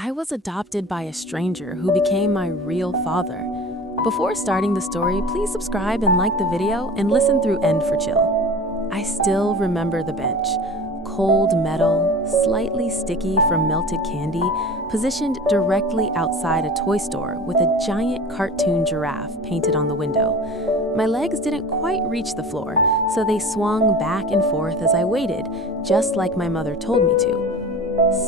I was adopted by a stranger who became my real father. Before starting the story, please subscribe and like the video and listen through end for chill. I still remember the bench. Cold metal, slightly sticky from melted candy, positioned directly outside a toy store with a giant cartoon giraffe painted on the window. My legs didn't quite reach the floor, so they swung back and forth as I waited, just like my mother told me to.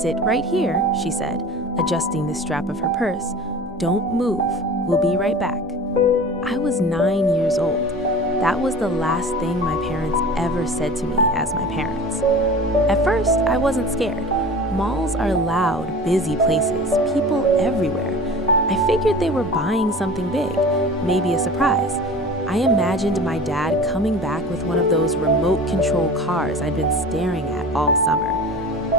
"Sit right here," she said, adjusting the strap of her purse. "Don't move. We'll be right back." I was 9 years old. That was the last thing my parents ever said to me as my parents. At first, I wasn't scared. Malls are loud, busy places, people everywhere. I figured they were buying something big, maybe a surprise. I imagined my dad coming back with one of those remote control cars I'd been staring at all summer.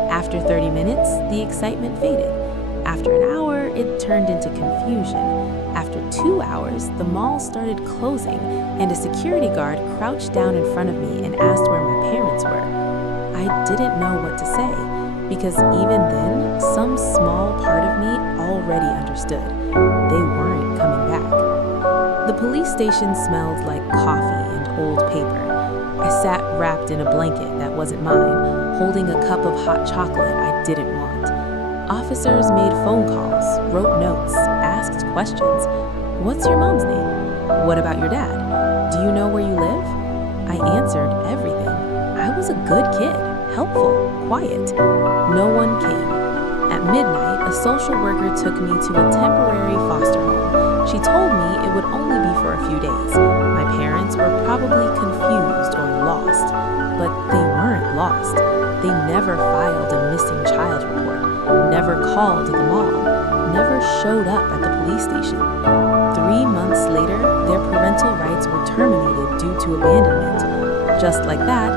After 30 minutes, the excitement faded. After an hour, it turned into confusion. After 2 hours, the mall started closing, and a security guard crouched down in front of me and asked where my parents were. I didn't know what to say, because even then, some small part of me already understood. They weren't coming back. The police station smelled like coffee and old paper. I sat wrapped in a blanket that wasn't mine, holding a cup of hot chocolate I didn't want. Officers made phone calls, wrote notes, asked questions. "What's your mom's name? What about your dad? Do you know where you live?" I answered everything. I was a good kid, helpful, quiet. No one came. At midnight, a social worker took me to a temporary foster home. She told me it would only be for a few days. My parents were probably confused or lost, but they weren't lost. They never filed a missing child report, never called the mall, never showed up at the police station. 3 months later, their parental rights were terminated due to abandonment. Just like that,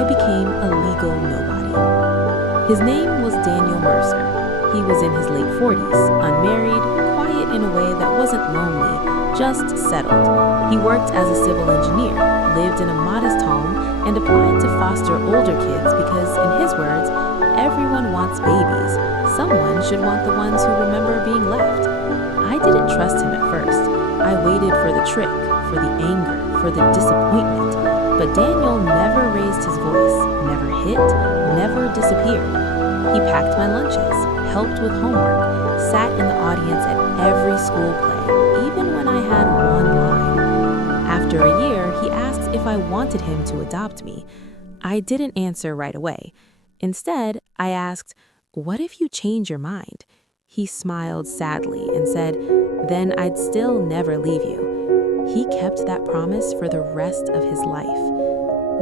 I became a legal nobody. His name was Daniel Mercer. He was in his late 40s, unmarried, quiet in a way that wasn't lonely, just settled. He worked as a civil engineer, lived in a modest home, and applied to foster older kids because, in his words, everyone wants babies. Someone should want the ones who remember being left. I didn't trust him at first. I waited for the trick, for the anger, for the disappointment. But Daniel never raised his voice, never hit, never disappeared. He packed my lunches, helped with homework, sat in the audience at every school play, even when I had one line. After a year, he asked if I wanted him to adopt me. I didn't answer right away. Instead, I asked, "What if you change your mind?" He smiled sadly and said, "Then I'd still never leave you." He kept that promise for the rest of his life.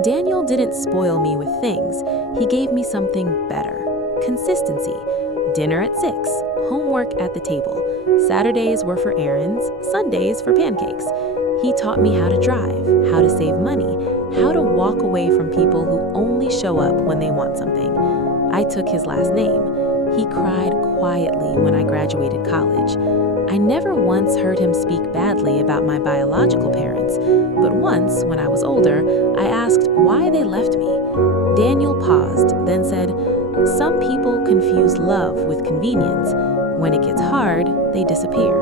Daniel didn't spoil me with things. He gave me something better. Consistency. Dinner at 6, homework at the table. Saturdays were for errands, Sundays for pancakes. He taught me how to drive, how to save money, how to walk away from people who only show up when they want something. I took his last name. He cried quietly when I graduated college. I never once heard him speak badly about my biological parents, but once, when I was older, I asked why they left me. Daniel paused, then said, "Some people confuse love with convenience. When it gets hard, they disappear."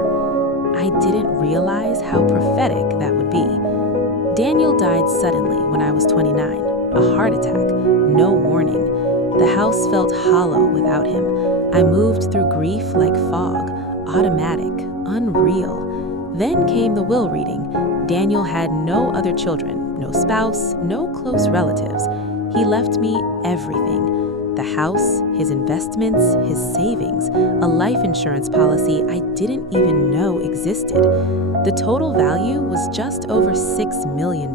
I didn't realize how prophetic that would be. Daniel died suddenly when I was 29, a heart attack, no warning. The house felt hollow without him. I moved through grief like fog, automatic, unreal. Then came the will reading. Daniel had no other children, no spouse, no close relatives. He left me everything. The house, his investments, his savings, a life insurance policy I didn't even know existed. The total value was just over $6 million.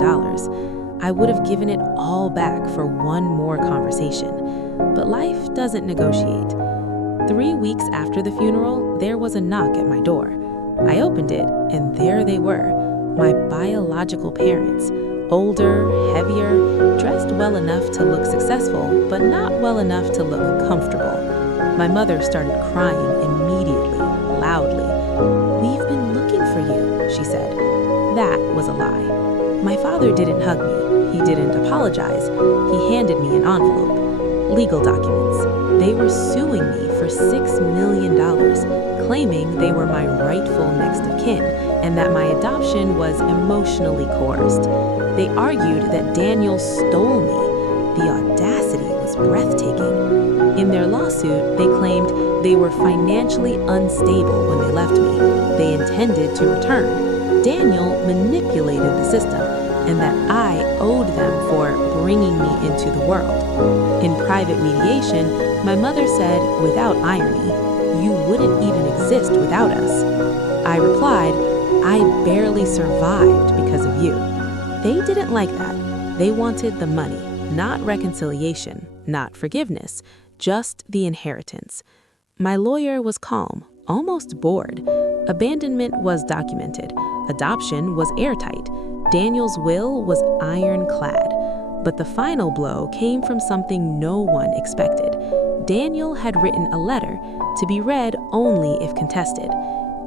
I would have given it all back for one more conversation. But life doesn't negotiate. 3 weeks after the funeral, there was a knock at my door. I opened it, and there they were, my biological parents. Older, heavier, dressed well enough to look successful, but not well enough to look comfortable. My mother started crying immediately, loudly. "We've been looking for you," she said. That was a lie. My father didn't hug me. He didn't apologize. He handed me an envelope. Legal documents. They were suing me for $6 million. claiming they were my rightful next of kin and that my adoption was emotionally coerced. They argued that Daniel stole me. The audacity was breathtaking. In their lawsuit, they claimed they were financially unstable when they left me. They intended to return. Daniel manipulated the system, and that I owed them for bringing me into the world. In private mediation, my mother said, without irony, "You wouldn't even exist without us." I replied, "I barely survived because of you." They didn't like that. They wanted the money, not reconciliation, not forgiveness, just the inheritance. My lawyer was calm, almost bored. Abandonment was documented. Adoption was airtight. Daniel's will was ironclad. But the final blow came from something no one expected. Daniel had written a letter to be read only if contested.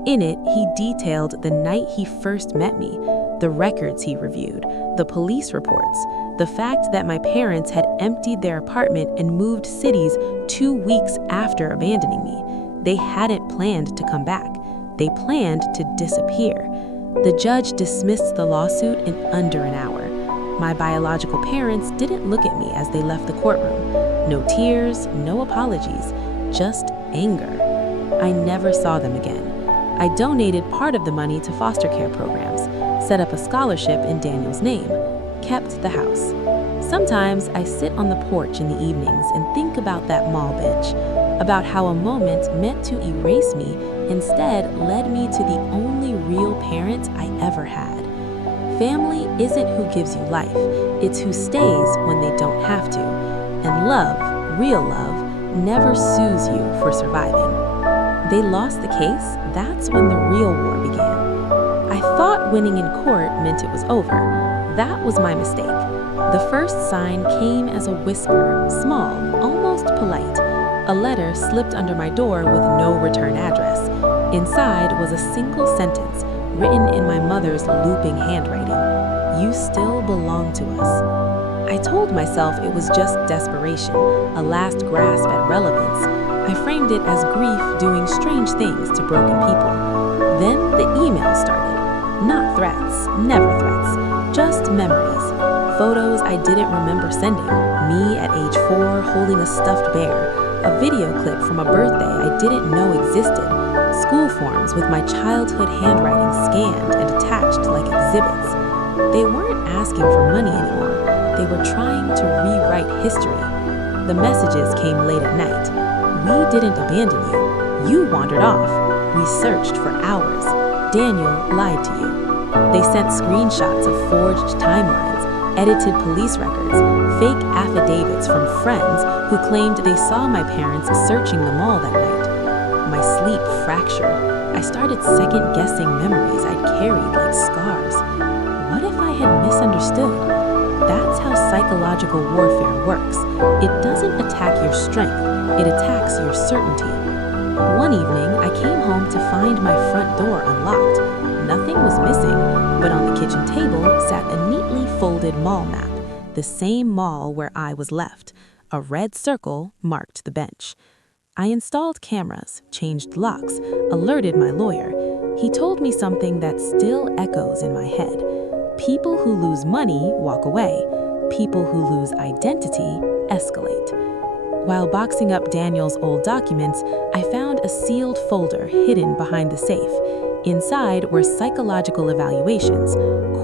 In it, he detailed the night he first met me, the records he reviewed, the police reports, the fact that my parents had emptied their apartment and moved cities 2 weeks after abandoning me. They hadn't planned to come back. They planned to disappear. The judge dismissed the lawsuit in under an hour. My biological parents didn't look at me as they left the courtroom. No tears, no apologies, just anger. I never saw them again. I donated part of the money to foster care programs, set up a scholarship in Daniel's name, kept the house. Sometimes I sit on the porch in the evenings and think about that mall bench, about how a moment meant to erase me instead led me to the only real parent I ever had. Family isn't who gives you life, it's who stays when they don't have to. And love, real love, never sues you for surviving. They lost the case, that's when the real war began. I thought winning in court meant it was over. That was my mistake. The first sign came as a whisper, small, almost polite. A letter slipped under my door with no return address. Inside was a single sentence, written in my mother's looping handwriting. "You still belong to us." I told myself it was just desperation, a last grasp at relevance. I framed it as grief doing strange things to broken people. Then the email started. Not threats, never threats, just memories. Photos I didn't remember sending, me at age 4 holding a stuffed bear, a video clip from a birthday I didn't know existed, school forms with my childhood handwriting scanned and attached like exhibits. They weren't asking for money anymore. They were trying to rewrite history. The messages came late at night. "We didn't abandon you. You wandered off. We searched for hours. Daniel lied to you." They sent screenshots of forged timelines, edited police records, fake affidavits from friends who claimed they saw my parents searching the mall that night. My sleep fractured. I started second-guessing memories I'd carried like scars. What if I had misunderstood? That's how psychological warfare works. It doesn't attack your strength, it attacks your certainty. One evening, I came home to find my front door unlocked. Nothing was missing, but on the kitchen table sat a neatly folded mall map, the same mall where I was left. A red circle marked the bench. I installed cameras, changed locks, alerted my lawyer. He told me something that still echoes in my head. People who lose money walk away. People who lose identity escalate. While boxing up Daniel's old documents, I found a sealed folder hidden behind the safe. Inside were psychological evaluations,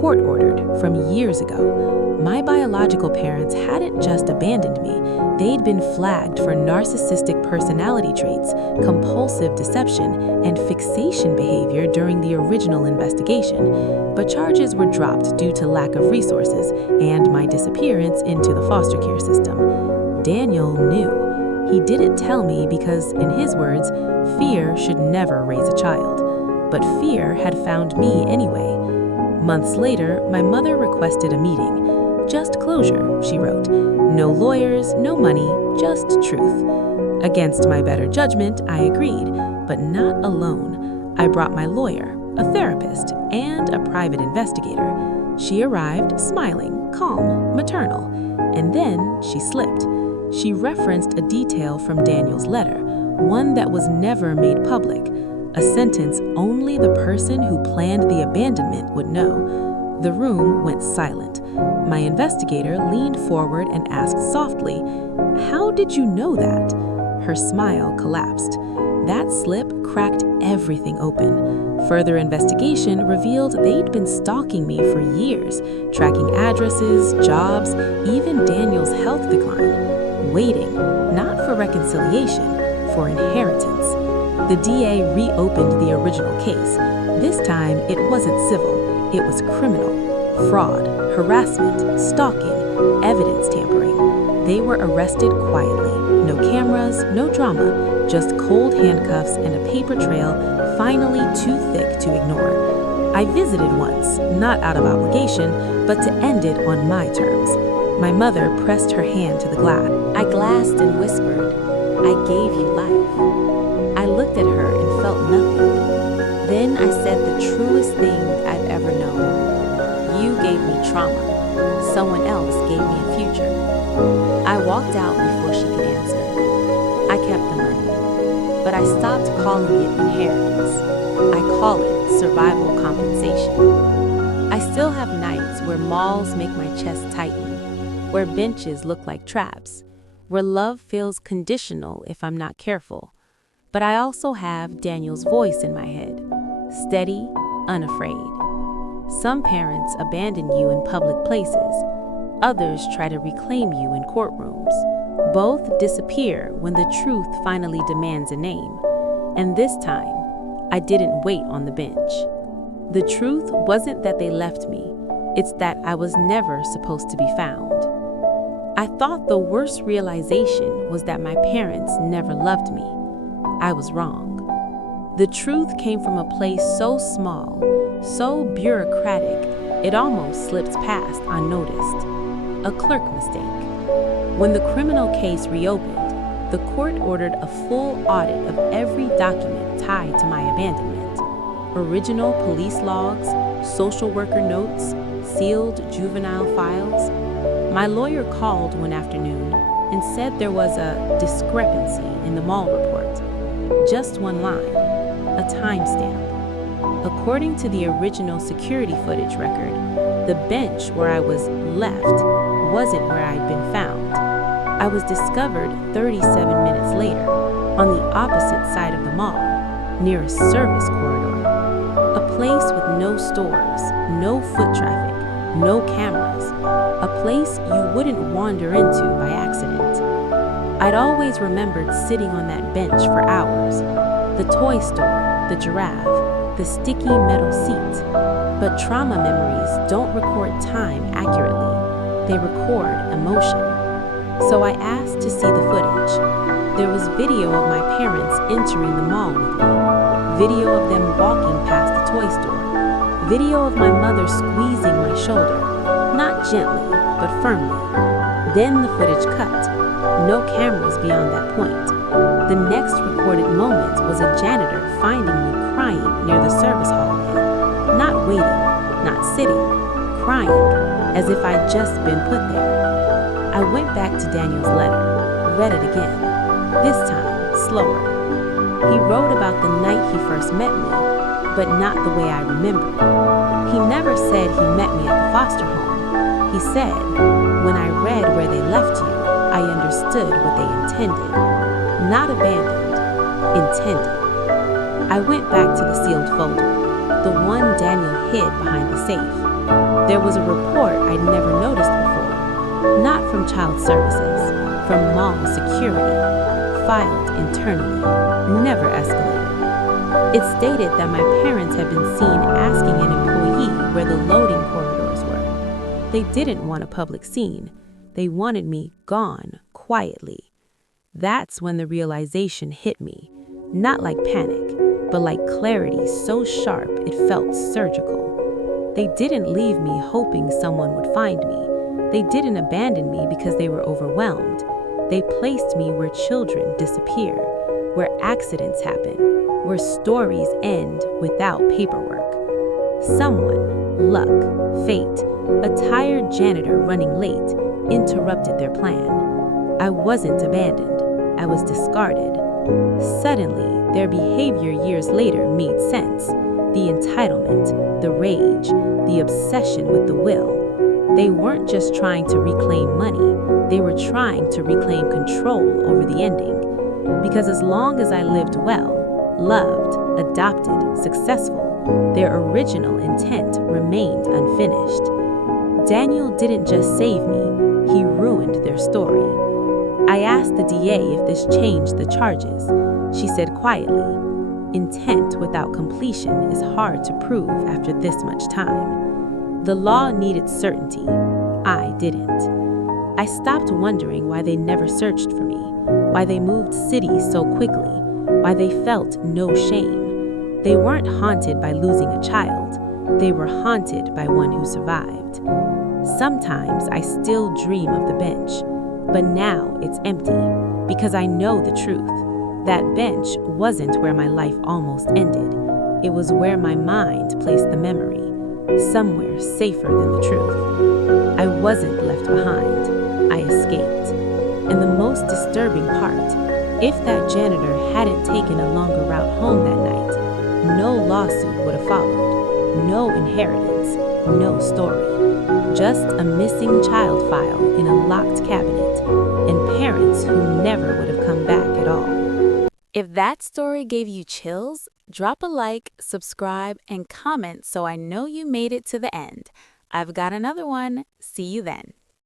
court-ordered from years ago. My biological parents hadn't just abandoned me, they'd been flagged for narcissistic personality traits, compulsive deception, and fixation behavior during the original investigation. But charges were dropped due to lack of resources and my disappearance into the foster care system. Daniel knew. He didn't tell me because, in his words, fear should never raise a child. But fear had found me anyway. Months later, my mother requested a meeting. "Just closure," she wrote. "No lawyers, no money, just truth." Against my better judgment, I agreed, but not alone. I brought my lawyer, a therapist, and a private investigator. She arrived smiling, calm, maternal, and then she slipped. She referenced a detail from Daniel's letter, one that was never made public. a sentence only the person who planned the abandonment would know. The room went silent. My investigator leaned forward and asked softly, "How did you know that?" Her smile collapsed. That slip cracked everything open. Further investigation revealed they'd been stalking me for years, tracking addresses, jobs, even Daniel's health decline, waiting, not for reconciliation, for inheritance. The DA reopened the original case. This time, it wasn't civil, it was criminal. Fraud, harassment, stalking, evidence tampering. They were arrested quietly. No cameras, no drama, just cold handcuffs and a paper trail finally too thick to ignore. I visited once, not out of obligation, but to end it on my terms. My mother pressed her hand to the glass. I glassed and whispered, "I gave you life." I looked at her and felt nothing. Then I said the truest thing I've ever known. "You gave me trauma. Someone else gave me a future." I walked out before she could answer. I kept the money, but I stopped calling it inheritance. I call it survival compensation. I still have nights where malls make my chest tighten, where benches look like traps, where love feels conditional if I'm not careful. But I also have Daniel's voice in my head, steady, unafraid. Some parents abandon you in public places. Others try to reclaim you in courtrooms. Both disappear when the truth finally demands a name. And this time, I didn't wait on the bench. The truth wasn't that they left me. It's that I was never supposed to be found. I thought the worst realization was that my parents never loved me. I was wrong. The truth came from a place so small, so bureaucratic, it almost slipped past unnoticed. A clerk mistake. When the criminal case reopened, the court ordered a full audit of every document tied to my abandonment. Original police logs, social worker notes, sealed juvenile files. My lawyer called one afternoon and said there was a discrepancy in the mall report. Just one line, a timestamp. According to the original security footage record, the bench where I was left wasn't where I'd been found. I was discovered 37 minutes later, on the opposite side of the mall, near a service corridor. A place with no stores, no foot traffic, no cameras. A place you wouldn't wander into by accident. I'd always remembered sitting on that bench for hours. The toy store, the giraffe, the sticky metal seat. But trauma memories don't record time accurately. They record emotion. So I asked to see the footage. There was video of my parents entering the mall with me. Video of them walking past the toy store. Video of my mother squeezing my shoulder. Not gently, but firmly. Then the footage cut. No cameras beyond that point. The next recorded moment was a janitor finding me crying near the service hallway. Not waiting, not sitting, crying, as if I'd just been put there. I went back to Daniel's letter, read it again, this time slower. He wrote about the night he first met me, but not the way I remember. He never said he met me at the foster home. He said, when I read where they left you, I understood what they intended. Not abandoned, intended. I went back to the sealed folder, the one Daniel hid behind the safe. There was a report I'd never noticed before, not from child services, from mall security, filed internally, never escalated. It stated that my parents had been seen asking an employee where the loading corridors were. They didn't want a public scene. They wanted me gone, quietly. That's when the realization hit me, not like panic, but like clarity so sharp it felt surgical. They didn't leave me hoping someone would find me. They didn't abandon me because they were overwhelmed. They placed me where children disappear, where accidents happen, where stories end without paperwork. Someone, luck, fate, a tired janitor running late, interrupted their plan. I wasn't abandoned. I was discarded. Suddenly, their behavior years later made sense. The entitlement, the rage, the obsession with the will. They weren't just trying to reclaim money, they were trying to reclaim control over the ending. Because as long as I lived well, loved, adopted, successful, their original intent remained unfinished. Daniel didn't just save me, he ruined their story. I asked the DA if this changed the charges. She said quietly, "Intent without completion is hard to prove after this much time." The law needed certainty. I didn't. I stopped wondering why they never searched for me, why they moved cities so quickly, why they felt no shame. They weren't haunted by losing a child. They were haunted by one who survived. Sometimes I still dream of the bench, but now it's empty because I know the truth. That bench wasn't where my life almost ended. It was where my mind placed the memory, somewhere safer than the truth. I wasn't left behind. I escaped. And the most disturbing part, if that janitor hadn't taken a longer route home that night, no lawsuit would have followed, no inheritance, no story. Just a missing child file in a locked cabinet, and parents who never would have come back at all. If that story gave you chills, drop a like, subscribe, and comment so I know you made it to the end. I've got another one. See you then.